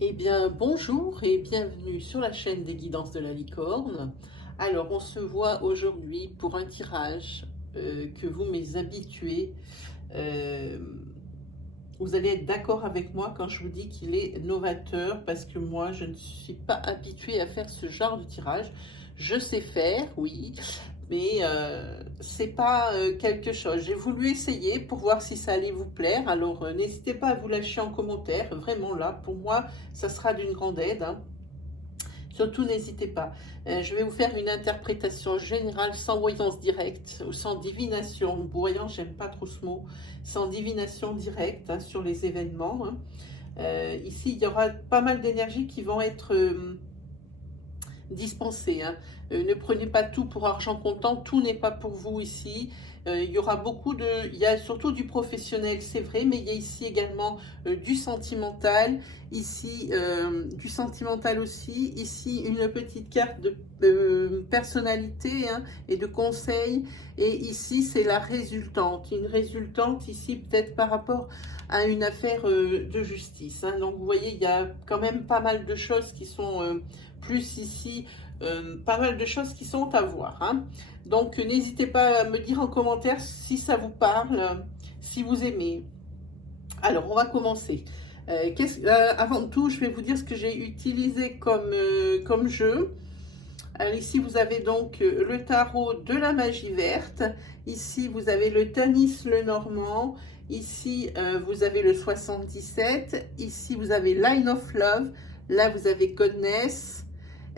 Eh bien, bonjour et bienvenue sur la chaîne des guidances de la licorne. Alors, on se voit aujourd'hui pour un tirage que vous, mes habitués, euh, vous allez être d'accord avec moi quand je vous dis qu'il est novateur parce que moi, je ne suis pas habituée à faire ce genre de tirage. Je sais faire, oui, mais c'est pas quelque chose. J'ai voulu essayer pour voir si ça allait vous plaire. Alors, n'hésitez pas à vous lâcher en commentaire. Vraiment, là, pour moi, ça sera d'une grande aide, hein. Surtout, n'hésitez pas. Je vais vous faire une interprétation générale sans voyance directe ou sans divination. Voyance, j'aime pas trop ce mot. Sans divination directe, hein, sur les événements, hein. Ici, il y aura pas mal d'énergies qui vont être dispensées, hein. Ne prenez pas tout pour argent comptant. Tout n'est pas pour vous ici. Il y aura il y a surtout du professionnel, c'est vrai, mais il y a ici également du sentimental, ici du sentimental aussi, ici une petite carte de personnalité, hein, et de conseil, et ici c'est la résultante, une résultante ici peut-être par rapport à une affaire de justice, hein. Donc vous voyez, il y a quand même pas mal de choses qui sont plus ici, pas mal de choses qui sont à voir, hein. Donc, n'hésitez pas à me dire en commentaire si ça vous parle, si vous aimez. Alors, on va commencer. Avant tout, je vais vous dire ce que j'ai utilisé comme jeu. Alors, ici, vous avez donc le tarot de la magie verte. Ici, vous avez le Tanis le Normand. Ici, vous avez le 77. Ici, vous avez Line of Love. Là, vous avez Godness.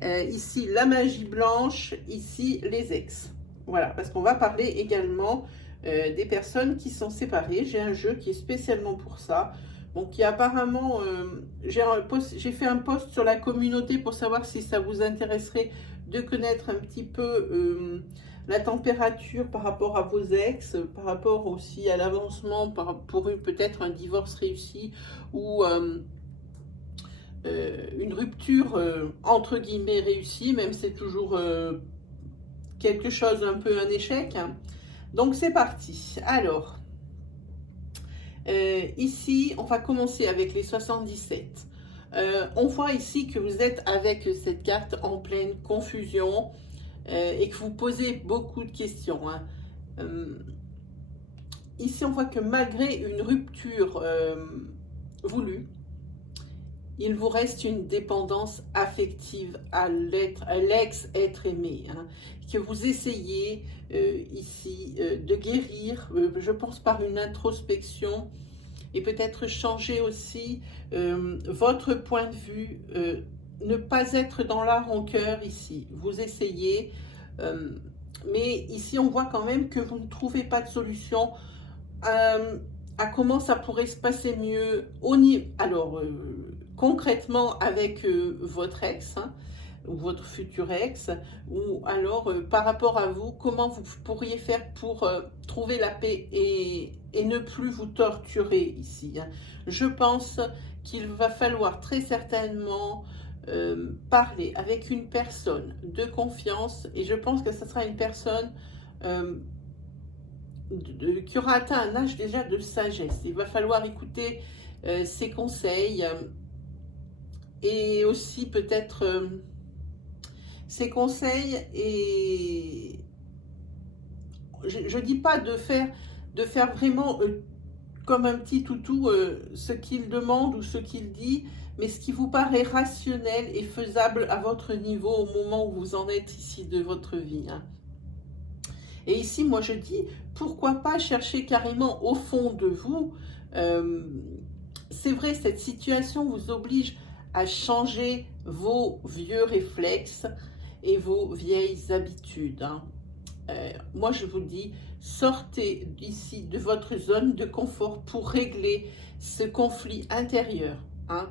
Ici, la magie blanche. Ici, les ex. Voilà, parce qu'on va parler également des personnes qui sont séparées. J'ai un jeu qui est spécialement pour ça. Donc, qui apparemment, j'ai fait un post sur la communauté pour savoir si ça vous intéresserait de connaître un petit peu la température par rapport à vos ex, par rapport aussi à l'avancement pour peut-être un divorce réussi ou une rupture entre guillemets réussie, même si c'est toujours quelque chose, un peu un échec, hein. Donc c'est parti. Alors, ici, on va commencer avec les 77. On voit ici que vous êtes avec cette carte en pleine confusion et que vous posez beaucoup de questions, hein. Ici, on voit que malgré une rupture voulue, il vous reste une dépendance affective à l'ex-être aimé, hein, que vous essayez ici de guérir, je pense par une introspection, et peut-être changer aussi votre point de vue, ne pas être dans la rancœur ici. Vous essayez, mais ici on voit quand même que vous ne trouvez pas de solution à comment ça pourrait se passer mieux alors concrètement avec votre ex, hein, ou votre futur ex, ou alors par rapport à vous, comment vous pourriez faire pour trouver la paix et ne plus vous torturer ici, hein. Je pense qu'il va falloir très certainement parler avec une personne de confiance, et je pense que ce sera une personne qui aura atteint un âge déjà de sagesse. Il va falloir écouter ses conseils et aussi peut-être ses conseils, et je ne dis pas de faire vraiment comme un petit toutou ce qu'il demande ou ce qu'il dit, mais ce qui vous paraît rationnel et faisable à votre niveau au moment où vous en êtes ici de votre vie, hein. Et ici, moi je dis, pourquoi pas chercher carrément au fond de vous. C'est vrai, cette situation vous oblige à changer vos vieux réflexes et vos vieilles habitudes, hein. Moi je vous dis, sortez d'ici de votre zone de confort pour régler ce conflit intérieur, hein.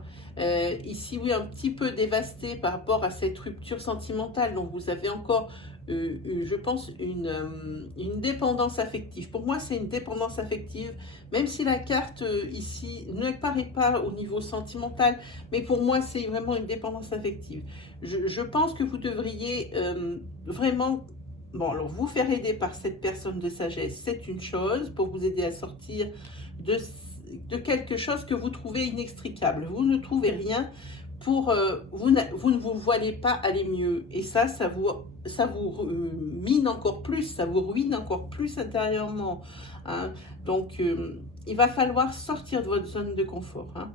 Ici, oui, un petit peu dévasté par rapport à cette rupture sentimentale, donc vous avez encore je pense, une dépendance affective. Pour moi, c'est une dépendance affective, même si la carte ici ne paraît pas au niveau sentimental, mais pour moi, c'est vraiment une dépendance affective. Je pense que vous devriez vraiment, bon, alors vous faire aider par cette personne de sagesse, c'est une chose, pour vous aider à sortir de, de quelque chose que vous trouvez inextricable. Vous ne trouvez rien pour... vous ne vous voilez pas aller mieux. Et ça vous mine encore plus, ça vous ruine encore plus intérieurement. Hein. Donc, il va falloir sortir de votre zone de confort. Hein.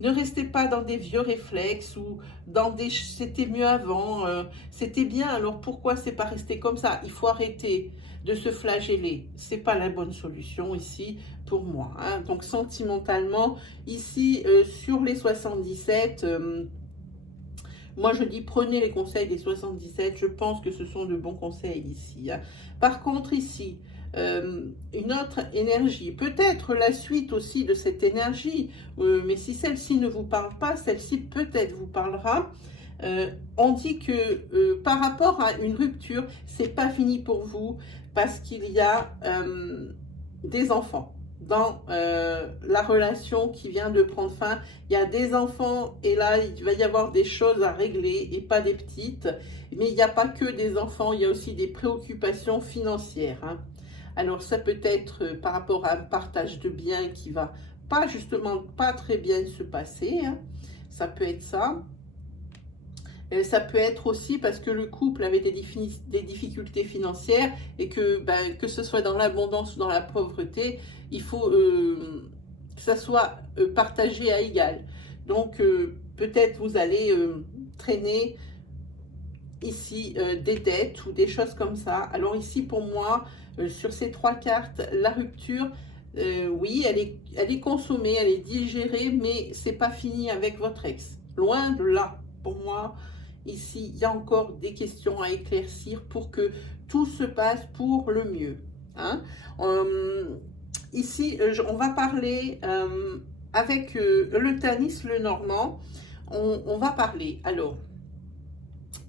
Ne restez pas dans des vieux réflexes ou dans des c'était mieux avant, c'était bien, alors pourquoi c'est pas resté comme ça? Il faut arrêter de se flageller. C'est pas la bonne solution ici pour moi. Hein. Donc sentimentalement, ici sur les 77, moi je dis prenez les conseils des 77, je pense que ce sont de bons conseils ici. Hein. Par contre ici, une autre énergie, peut-être la suite aussi de cette énergie, mais si celle-ci ne vous parle pas, celle-ci peut-être vous parlera. On dit que par rapport à une rupture, c'est pas fini pour vous parce qu'il y a des enfants dans la relation qui vient de prendre fin. Il y a des enfants et là il va y avoir des choses à régler et pas des petites, mais il n'y a pas que des enfants, il y a aussi des préoccupations financières. Hein. Alors ça peut être par rapport à un partage de biens qui va pas justement pas très bien se passer, hein. Ça peut être ça. Ça peut être aussi parce que le couple avait des difficultés financières et que ce soit dans l'abondance ou dans la pauvreté, il faut que ça soit partagé à égal. Donc peut-être vous allez traîner ici des dettes ou des choses comme ça. Alors ici pour moi, sur ces trois cartes, la rupture, oui, elle est consommée, elle est digérée, mais c'est pas fini avec votre ex. Loin de là, pour moi, ici, il y a encore des questions à éclaircir pour que tout se passe pour le mieux. Hein. Ici, on va parler avec le Tanis Lenormand. On va parler, alors,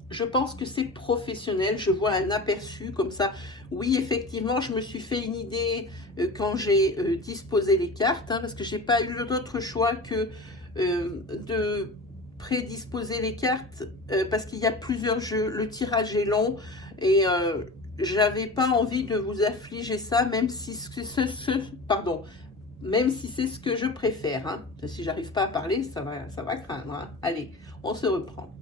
je pense que c'est professionnel, je vois un aperçu comme ça. Oui, effectivement, je me suis fait une idée quand j'ai disposé les cartes, hein, parce que je n'ai pas eu d'autre choix que de prédisposer les cartes, parce qu'il y a plusieurs jeux, le tirage est long, et j'avais pas envie de vous affliger ça, même si même si c'est ce que je préfère. Hein. Si j'arrive pas à parler, ça va craindre. Hein. Allez, on se reprend.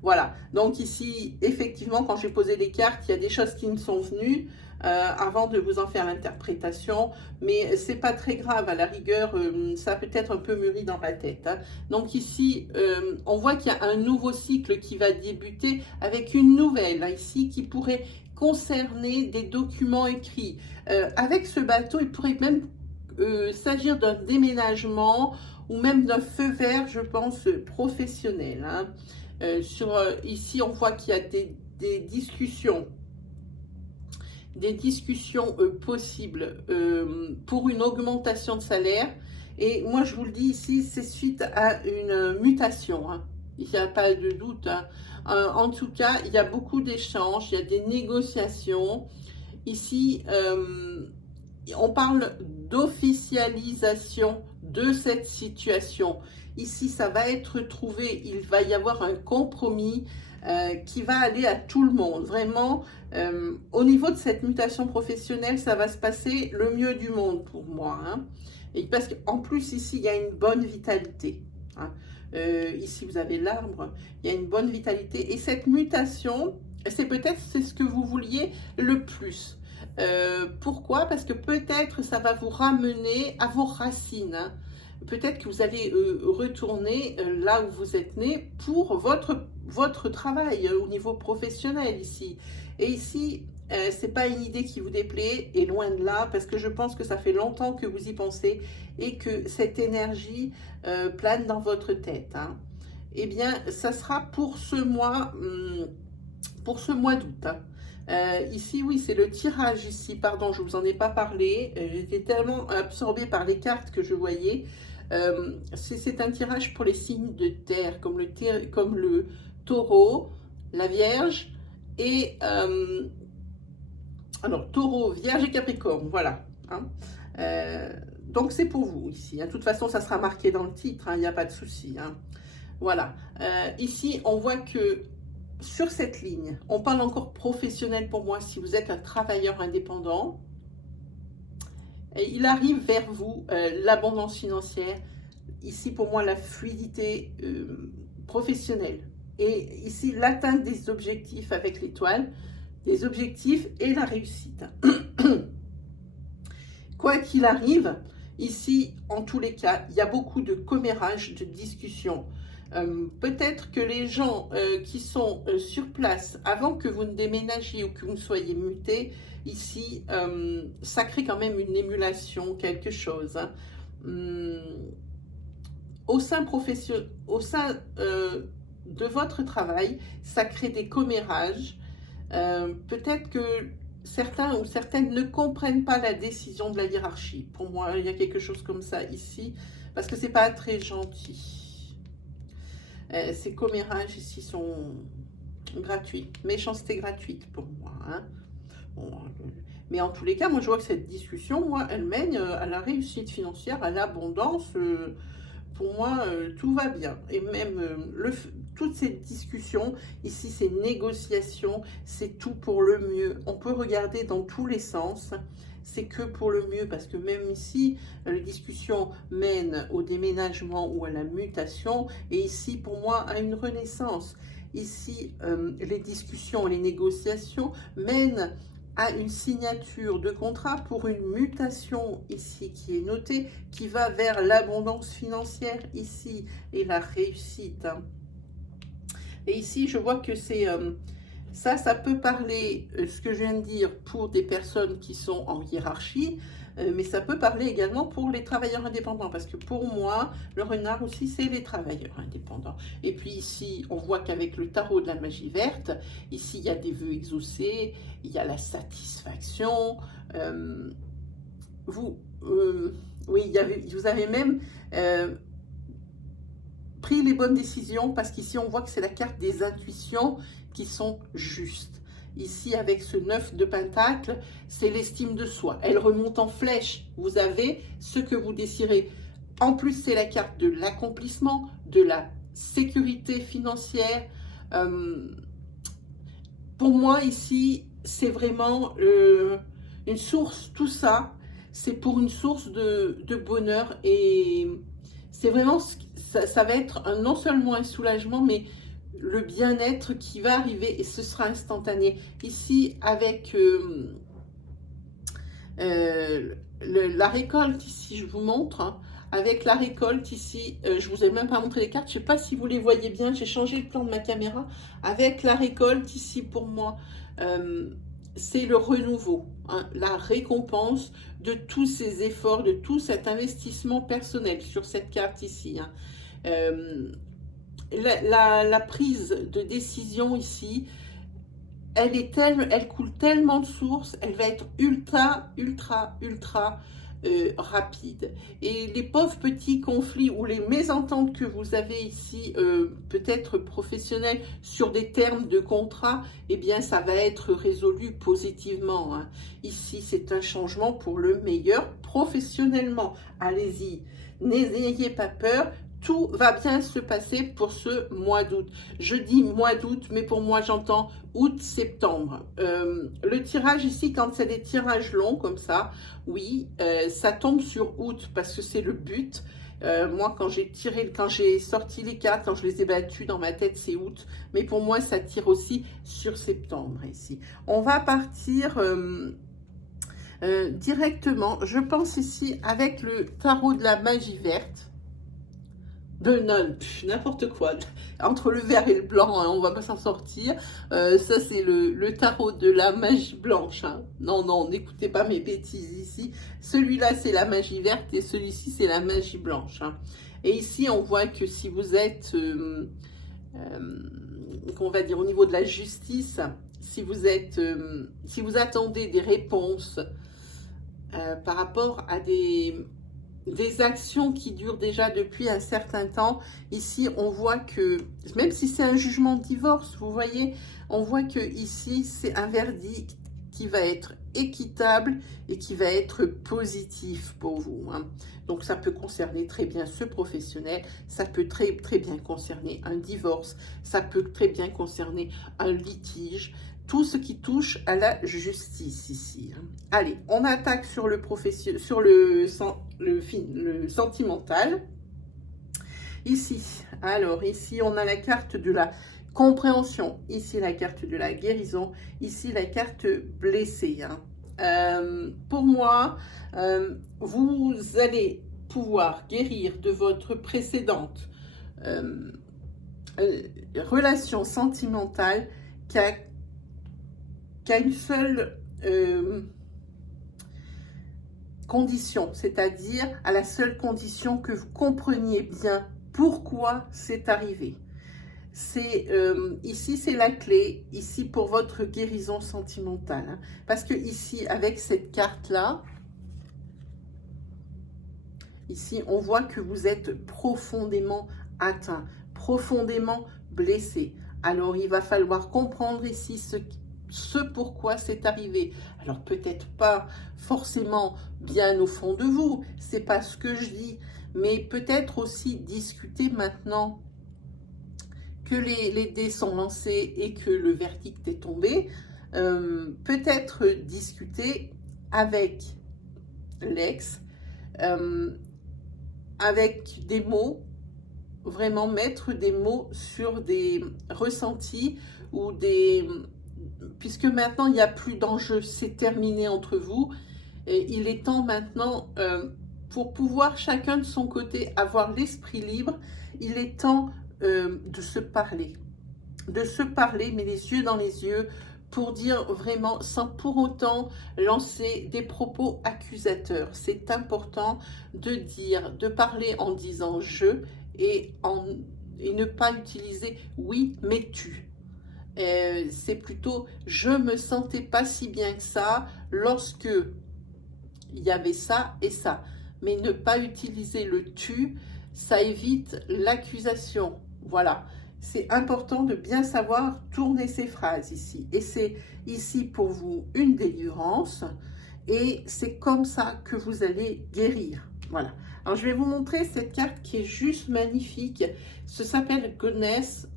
Voilà, donc ici, effectivement, quand j'ai posé les cartes, il y a des choses qui me sont venues avant de vous en faire l'interprétation, mais c'est pas très grave, à la rigueur, ça peut être un peu mûri dans la tête. Hein. Donc ici, on voit qu'il y a un nouveau cycle qui va débuter avec une nouvelle, là, ici, qui pourrait concerner des documents écrits. Avec ce bateau, il pourrait même s'agir d'un déménagement ou même d'un feu vert, je pense, professionnel. Hein. Ici, on voit qu'il y a des discussions possibles pour une augmentation de salaire. Et moi, je vous le dis ici, c'est suite à une mutation. Hein. Il n'y a pas de doute. Hein. En tout cas, il y a beaucoup d'échanges, il y a des négociations. Ici, on parle d'officialisation de cette situation. Ici, ça va être trouvé, il va y avoir un compromis qui va aller à tout le monde. Vraiment, au niveau de cette mutation professionnelle, ça va se passer le mieux du monde pour moi. Hein. Et parce qu'en plus, ici, il y a une bonne vitalité. Hein. Ici, vous avez l'arbre, il y a une bonne vitalité. Et cette mutation, c'est ce que vous vouliez le plus. Pourquoi? Parce que peut-être ça va vous ramener à vos racines. Hein. Peut-être que vous allez retourner là où vous êtes né pour votre travail au niveau professionnel ici. Et ici, c'est pas une idée qui vous déplaît, et loin de là, parce que je pense que ça fait longtemps que vous y pensez et que cette énergie plane dans votre tête. Hein. Eh bien, ça sera pour ce mois d'août. Hein. Ici, oui, c'est le tirage ici. Pardon, je ne vous en ai pas parlé. J'étais tellement absorbée par les cartes que je voyais. C'est un tirage pour les signes de terre, comme le taureau, la vierge et... alors, taureau, vierge et capricorne, voilà. Hein. Donc, c'est pour vous ici. Hein. De toute façon, ça sera marqué dans le titre, il n'y a pas de souci. Hein. Voilà. Ici, on voit que sur cette ligne, on parle encore professionnel pour moi si vous êtes un travailleur indépendant. Et il arrive vers vous l'abondance financière. Ici, pour moi, la fluidité professionnelle. Et ici, l'atteinte des objectifs avec l'étoile, les objectifs et la réussite. Quoi qu'il arrive, ici, en tous les cas, il y a beaucoup de commérages, de discussions. Peut-être que les gens qui sont sur place, avant que vous ne déménagiez ou que vous ne soyez mutés, ici, ça crée quand même une émulation, quelque chose. Hein. Au sein de votre travail, ça crée des commérages. Peut-être que certains ou certaines ne comprennent pas la décision de la hiérarchie. Pour moi, il y a quelque chose comme ça ici, parce que c'est pas très gentil. Ces commérages ici sont gratuits, méchanceté gratuite pour moi. Hein. Bon, mais en tous les cas, moi je vois que cette discussion, moi, elle mène à la réussite financière, à l'abondance. Pour moi, tout va bien. Et même toutes ces discussions, ici, ces négociations, c'est tout pour le mieux. On peut regarder dans tous les sens. C'est que pour le mieux, parce que même ici, les discussions mènent au déménagement ou à la mutation. Et ici, pour moi, à une renaissance. Ici, les discussions, les négociations mènent à une signature de contrat pour une mutation ici qui est notée, qui va vers l'abondance financière ici et la réussite. Et ici, je vois que c'est ça peut parler, ce que je viens de dire, pour des personnes qui sont en hiérarchie, mais ça peut parler également pour les travailleurs indépendants, parce que pour moi, le renard aussi, c'est les travailleurs indépendants. Et puis ici, on voit qu'avec le tarot de la magie verte, ici, il y a des vœux exaucés, il y a la satisfaction. Oui, vous avez même pris les bonnes décisions, parce qu'ici, on voit que c'est la carte des intuitions qui sont justes. Ici, avec ce 9 de Pentacle, c'est l'estime de soi. Elle remonte en flèche. Vous avez ce que vous désirez. En plus, c'est la carte de l'accomplissement, de la sécurité financière. Pour moi, ici, c'est vraiment une source. Tout ça, c'est pour une source de bonheur. Et c'est vraiment, ça va être non seulement un soulagement, mais le bien-être qui va arriver, et ce sera instantané. Ici, avec la récolte, ici, je vous montre, hein, avec la récolte, ici, je vous ai même pas montré les cartes, je sais pas si vous les voyez bien, j'ai changé le plan de ma caméra. Avec la récolte, ici, pour moi, c'est le renouveau, hein, la récompense de tous ces efforts, de tout cet investissement personnel sur cette carte ici. Hein. La prise de décision ici, elle coule tellement de sources, elle va être ultra rapide. Et les pauvres petits conflits ou les mésententes que vous avez ici, peut-être professionnels, sur des termes de contrat, eh bien ça va être résolu positivement. Hein. Ici, c'est un changement pour le meilleur professionnellement. Allez-y, n'ayez pas peur. Tout va bien se passer pour ce mois d'août. Je dis mois d'août, mais pour moi, j'entends août-septembre. Le tirage ici, quand c'est des tirages longs comme ça, oui, ça tombe sur août parce que c'est le but. Moi, quand j'ai sorti les cartes, quand je les ai battues dans ma tête, c'est août. Mais pour moi, ça tire aussi sur septembre ici. On va partir directement, je pense ici, avec le tarot de la magie verte. N'importe quoi, entre le vert et le blanc, hein, on va pas s'en sortir. Ça, c'est le tarot de la magie blanche. Hein. Non, n'écoutez pas mes bêtises ici. Celui-là, c'est la magie verte et celui-ci, c'est la magie blanche. Hein. Et ici, on voit que si vous êtes, on va dire, au niveau de la justice, si vous attendez des réponses par rapport à des actions qui durent déjà depuis un certain temps. Ici, on voit que, même si c'est un jugement de divorce, vous voyez, on voit que ici, c'est un verdict qui va être équitable et qui va être positif pour vous. Hein. Donc, ça peut concerner très bien ce professionnel, ça peut très bien concerner un divorce, ça peut très bien concerner un litige. tout ce qui touche à la justice ici. Allez, on attaque sur le sur le sentimental. Ici, alors ici, on a la carte de la compréhension. Ici, la carte de la guérison. Ici, la carte blessée. Pour moi, vous allez pouvoir guérir de votre précédente relation sentimentale qui a une seule condition, c'est-à-dire à la seule condition que vous compreniez bien pourquoi c'est arrivé. C'est ici, c'est la clé, ici pour votre guérison sentimentale. Hein, parce que ici, avec cette carte-là, ici, on voit que vous êtes profondément atteint, profondément blessé. Alors, il va falloir comprendre ici ce pourquoi c'est arrivé. Alors, peut-être pas forcément bien au fond de vous, c'est pas ce que je dis, mais peut-être aussi discuter maintenant que les dés sont lancés et que le verdict est tombé, peut-être discuter avec l'ex, avec des mots, vraiment mettre des mots sur des ressentis ou des... Puisque maintenant, il n'y a plus d'enjeu, c'est terminé entre vous. Et il est temps maintenant, pour pouvoir chacun de son côté avoir l'esprit libre, il est temps de se parler, mais les yeux dans les yeux, pour dire vraiment, sans pour autant lancer des propos accusateurs. C'est important de dire, de parler en disant je et ne pas utiliser oui, mais tu. C'est plutôt je me sentais pas si bien que ça lorsque il y avait ça et ça. Mais ne pas utiliser le tu, ça évite l'accusation. Voilà, c'est important de bien savoir tourner ces phrases ici. Et c'est ici pour vous une délivrance. Et c'est comme ça que vous allez guérir. Voilà. Alors, je vais vous montrer cette carte qui est juste magnifique. Ça s'appelle Goddess.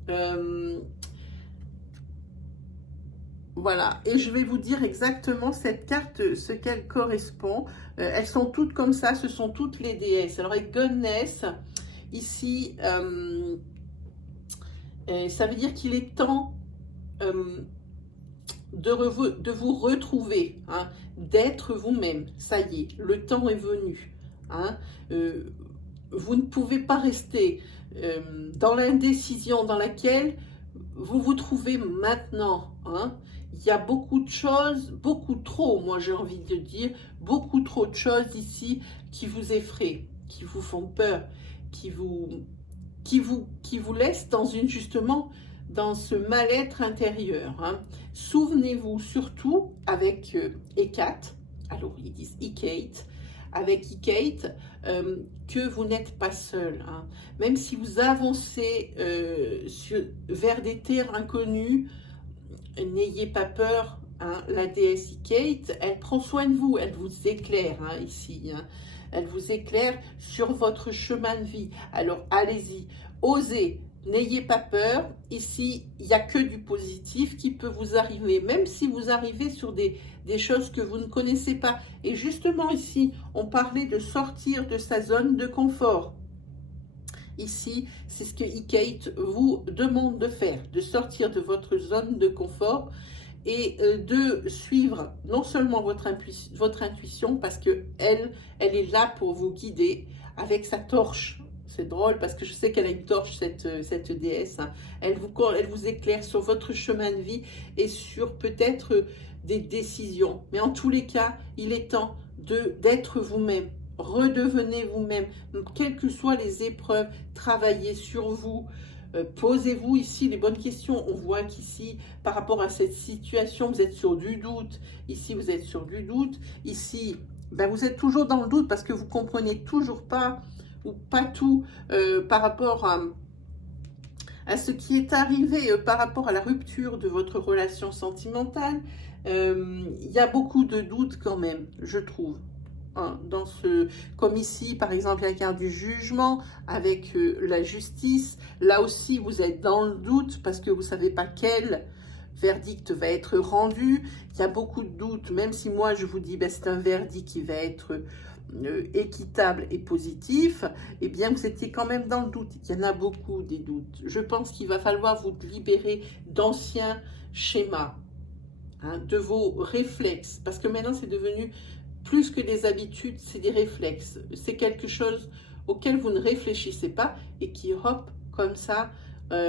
Voilà, et je vais vous dire exactement cette carte, ce qu'elle correspond. Elles sont toutes comme ça, ce sont toutes les déesses. Alors, avec Goddess, ici, ça veut dire qu'il est temps de vous retrouver, hein, d'être vous-même. Ça y est, le temps est venu. Hein. Vous ne pouvez pas rester dans l'indécision dans laquelle vous vous trouvez maintenant. Hein. Il y a beaucoup de choses, beaucoup trop, moi j'ai envie de dire, beaucoup trop de choses ici qui vous effraient, qui vous font peur, qui vous laissent dans justement dans ce mal-être intérieur. Hein. Souvenez-vous surtout avec Hecate, alors ils disent Hecate, avec Hecate, que vous n'êtes pas seul. Hein. Même si vous avancez vers des terres inconnues, n'ayez pas peur. Hein. La déesse Hecate, elle prend soin de vous, elle vous éclaire hein, ici. Hein. Elle vous éclaire sur votre chemin de vie. Alors allez-y, osez. N'ayez pas peur, ici, il n'y a que du positif qui peut vous arriver, même si vous arrivez sur des choses que vous ne connaissez pas. Et justement ici, on parlait de sortir de sa zone de confort. Ici, c'est ce que Hecate vous demande de faire, de sortir de votre zone de confort et de suivre non seulement votre intuition, parce qu'elle est là pour vous guider avec sa torche. C'est drôle parce que je sais qu'elle a une torche, cette déesse. Hein. Elle vous éclaire sur votre chemin de vie et sur peut-être des décisions. Mais en tous les cas, il est temps d'être vous-même. Redevenez vous-même. Quelles que soient les épreuves, travaillez sur vous. Posez-vous ici les bonnes questions. On voit qu'ici, par rapport à cette situation, vous êtes sur du doute. Ici, vous êtes sur du doute. Ici, ben, vous êtes toujours dans le doute parce que vous ne comprenez toujours pas ou pas tout par rapport à ce qui est arrivé, par rapport à la rupture de votre relation sentimentale. Il y a beaucoup de doutes quand même, je trouve. Hein, comme ici, par exemple, la carte du jugement avec la justice. Là aussi, vous êtes dans le doute parce que vous ne savez pas quelle verdict va être rendu. Il y a beaucoup de doutes, même si moi je vous dis ben, c'est un verdict qui va être équitable et positif, eh bien vous étiez quand même dans le doute. Il y en a beaucoup des doutes. Je pense qu'il va falloir vous libérer d'anciens schémas, hein, de vos réflexes, parce que maintenant c'est devenu plus que des habitudes, c'est des réflexes. C'est quelque chose auquel vous ne réfléchissez pas et qui, hop, comme ça,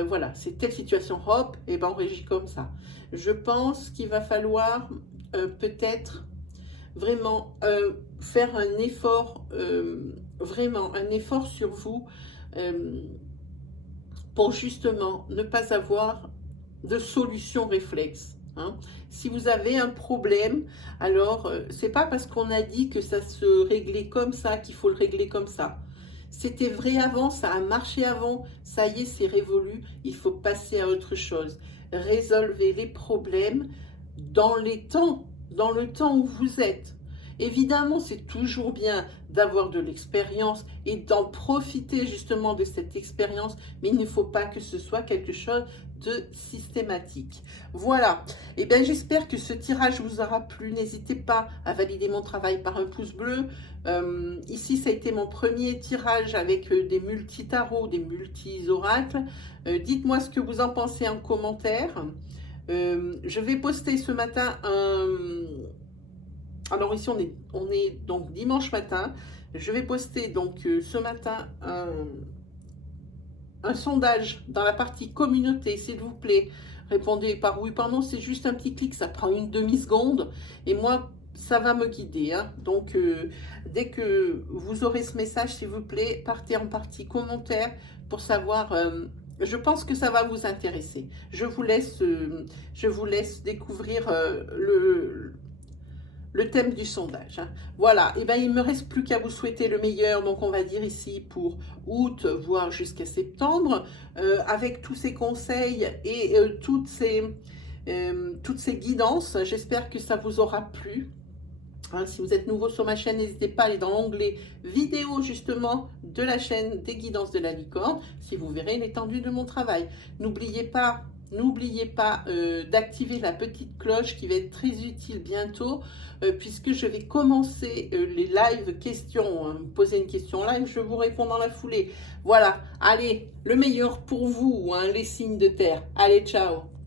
voilà, c'est telle situation, hop, et ben on réagit comme ça. Je pense qu'il va falloir peut-être vraiment faire un effort, vraiment un effort sur vous pour justement ne pas avoir de solution réflexe. Hein. Si vous avez un problème, alors c'est pas parce qu'on a dit que ça se réglait comme ça qu'il faut le régler comme ça. C'était vrai avant, ça a marché avant, ça y est, c'est révolu, il faut passer à autre chose. Résolvez les problèmes dans les temps, dans le temps où vous êtes. Évidemment, c'est toujours bien d'avoir de l'expérience et d'en profiter justement de cette expérience, mais il ne faut pas que ce soit quelque chose de systématique. Voilà, et bien j'espère que ce tirage vous aura plu. N'hésitez pas à valider mon travail par un pouce bleu. Ici, ça a été mon premier tirage avec des multi-tarots, des multi-oracles. Dites-moi ce que vous en pensez en commentaire. Je vais poster ce matin un... Alors ici, on est donc dimanche matin. Je vais poster donc ce matin un sondage dans la partie communauté, s'il vous plaît. Répondez par oui, par non, c'est juste un petit clic, ça prend une demi-seconde. Et moi, ça va me guider. Hein. Donc, dès que vous aurez ce message, s'il vous plaît, partez en partie commentaire pour savoir... je pense que ça va vous intéresser. Je vous laisse découvrir le thème du sondage. Hein. Voilà, et bien il ne me reste plus qu'à vous souhaiter le meilleur, donc on va dire ici pour août, voire jusqu'à septembre, avec tous ces conseils et toutes ces guidances. J'espère que ça vous aura plu. Hein, si vous êtes nouveau sur ma chaîne, n'hésitez pas à aller dans l'onglet vidéo justement de la chaîne des guidances de la licorne, si vous verrez l'étendue de mon travail. N'oubliez pas d'activer la petite cloche qui va être très utile bientôt, puisque je vais commencer les live questions. Hein, poser une question live, je vous réponds dans la foulée. Voilà, allez, le meilleur pour vous, hein, les signes de terre. Allez, ciao!